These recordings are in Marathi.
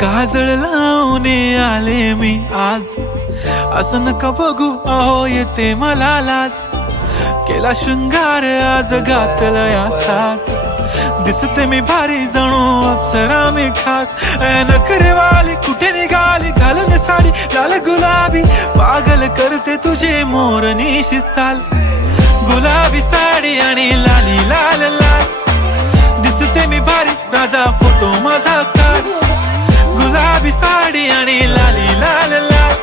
काजळ लावून आले मी आज, असं नका बघू अहो येते मला लाज. केला शृंगार आज घातला साच, दिसते मी भारी जणू अप्सरा मी खास. नखरेवाली कुठे निघाली घालून साडी लाल गुलाबी, पागल करते तुझे मोरनीशी चाल. गुलाबी साडी आणि लाली लाल लाल, दिसते मी भारी राजा फोटो माझा काढ. गुलाबी साडी आणि लाली लाल लाल,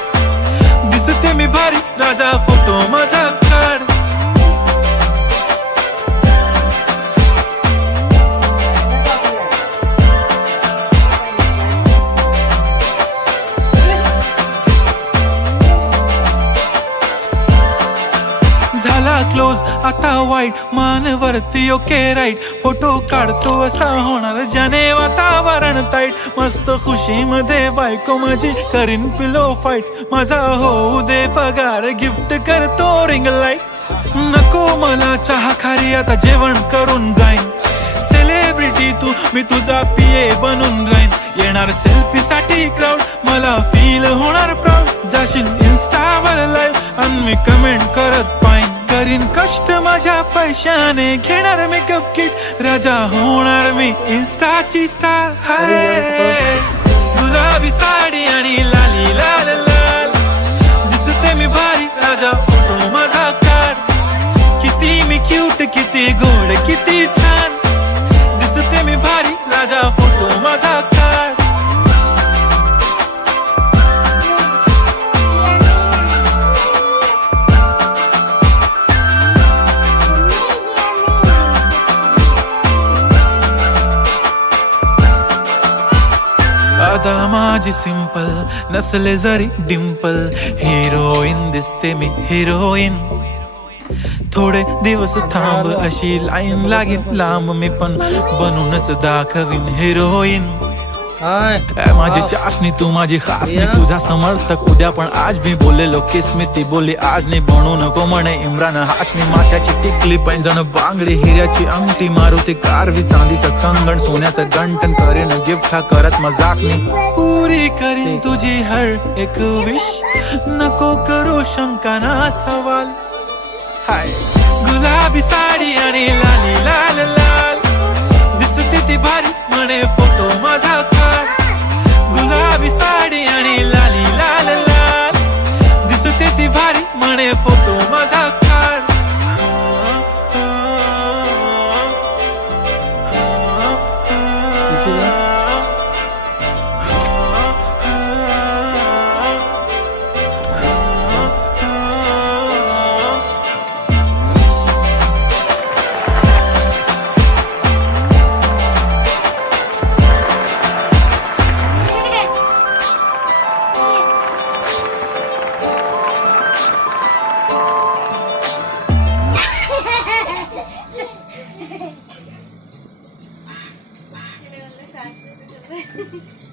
दिसते मी भारी राजा फोटो माझा काढ. झाला क्लोज आता वाईट, मानवरती ओके राईट. फोटो काढतो असा होणार ज्याने वातावरण ताईट. मस्त खुशी मध्ये बायको माझी करीन पिलो फाईट. माझा होऊ दे पगार गिफ्ट करतो रिंग लाईट. नको मला चहा खारी आता जेवण करून जाईन. सेलिब्रिटी तू मी तुझा पिये बनून राहीन. येणार सेल्फी साठी क्राऊड मला फील होणार प्राऊड. जाशील इन्स्टावर लाईव्ह आणि मी कमेंट करत पाईन. करीन कष्ट माझ्या पैशाने घेणार मेकअप किट. राजा होणार मी इन्स्टाची स्टार. हाय गुलाबी साडी आणि लाली लाल लाल, दिसते मी भारी राजा फोटो माझा काढ. किती मी क्यूट किती गोड किती छान, दिसते मी भारी राजा फोटो माझा काढ. आता माझी सिंपल नसले जरी डिंपल, हिरोईन दिसते मी हिरोईन. थोडे दिवस थांब अशी लाईन लागेल लांब, मी पण बनूनच दाखवीन हिरोईन. माझी चाशनी तू माझी खास, मी तुझा समर्थक उद्या पण आज मी बोललेलो किस मी. ती बोलली आज नाही बनू नको म्हणे इम्रान हाशमी. माथ्याची टिकली पैंजण बांगडी हिऱ्याची अंगठी, मारुती कारवी चांदीचं कंगण सोन्याचं गंटन. करीन गिफ्ट हा करत मजाक मी, पुरी करीन तुझी हर एक विश. नको करू शंका ना सवाल. हाय गुलाबी साडी आणि लाली लाल लाल, दिसते ती भारी म्हणे फोटो माझा काढ. गुलाबी साडी आणि लाली लाल लाल, दिसते ती भारी म्हणे फोटो माझा काढ. Thank you.